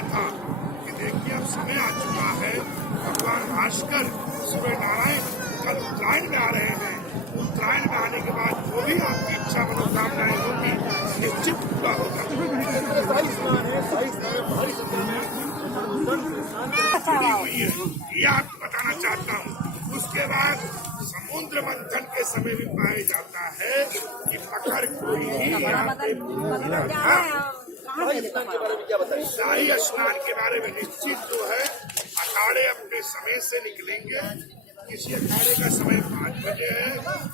रहा था कि देखिए अब समय आ चुका है, भगवान भास्कर सूर्य नारायण कल उत्तरायण में आ रहे हैं। उत्तरायण में आने के बाद जो भी आपकी इच्छा मनोकामनाएं होगी निश्चित पूरा होगा। ये आपको बताना चाहता हूँ। उसके बाद समुद्र मंथन के समय भी पाया जाता है कि मकर कोई ही यहाँ पे शाही स्नान के बारे में निश्चित जो है अखाड़े अपने समय से निकलेंगे। किसी अखाड़े का समय 5 बजे है,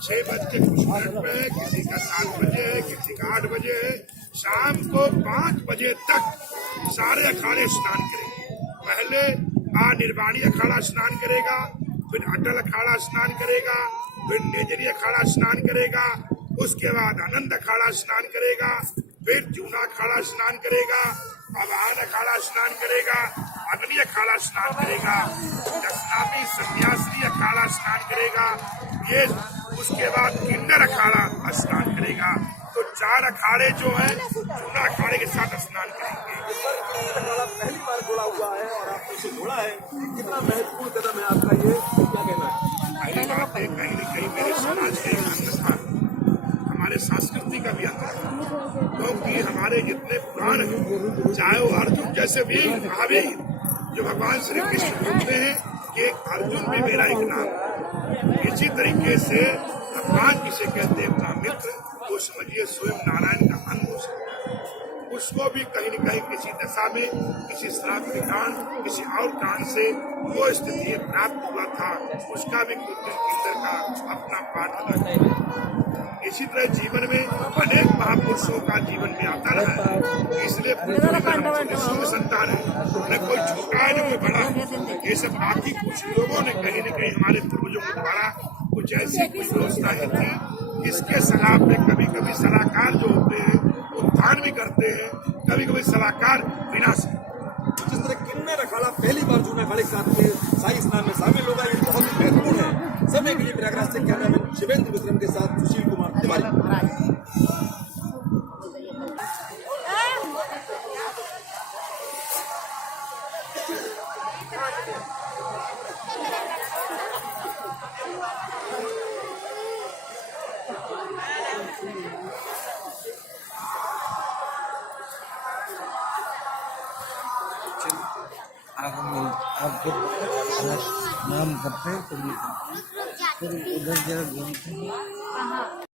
6 बज के कुछ मिनट में है, किसी का 7 बजे है, किसी का 8 बजे है। शाम को 5 बजे तक सारे अखाड़े स्नान करेंगे। पहले मां निर्वाणी अखाड़ा स्नान करेगा, फिर अटल अखाड़ा स्नान करेगा, फिर नेजरी अखाड़ा स्नान करेगा, उसके बाद आनंद अखाड़ा स्नान करेगा, फिर जूना अखाड़ा स्नान करेगा, अवाहन अखाड़ा स्नान करेगा, अग्नि अखाड़ा स्नान करेगा, दशनामी संन्यासी अखाड़ा स्नान करेगा, ये उसके बाद किन्नर अखाड़ा स्नान करेगा। तो 4 अखाड़े जो है जूना अखाड़े के साथ स्नान करेंगे। पहली बार जुड़ा हुआ है और आपने इसे जोड़ा है, कितना महत्वपूर्ण कदम है आपका, ये क्या कहना है? पहली बात है कहीं न कहीं मेरे समाज के अंग था, हमारे संस्कृति का भी अंग था, क्योंकि हमारे जितने पुराण हैं, चाहे वो अर्जुन जैसे वीर महावीर जो भगवान श्री कृष्ण बोलते हैं कि अर्जुन भी मेरा एक नाम। इसी तरीके से भगवान किसे कहते हैं अपना मित्र, वो समझिए स्वयं नारायण का अंग हो सकता है। उसको भी कहीं न कहीं किसी दशा में, किसी श्राप के कारण, किसी और कारण से वो स्थिति प्राप्त हुआ था, उसका भी किन्नर का अपना पाठ अलग है। इसी तरह जीवन में अनेक महापुरुषों का जीवन में आता रहा है, इसलिए पुरुषों की संतान है, न कोई छोटा है न कोई बड़ा। ये सब बाकी कुछ लोगों ने कहीं न कहीं हमारे पूर्वजों के द्वारा कुछ ऐसी कुछ व्यवस्थाएं थी, इसके सलाह पे कभी कभी सलाहकार जो होते हैं उत्थान भी करते हैं, कभी कभी सलाहकार विनाश। जिस तरह किन्नर अखाड़ा पहली बार जूना अखाड़े के साथ में शाही स्नान में शामिल होगा, ये बहुत ही महत्वपूर्ण है। समय के लिए प्रयागराज से कैमरामैन शिवेंद्र विक्रम के साथ सुशील कुमार तिवारी। आपको नाम करते हैं तो फिर उधर जरा घूमते हैं।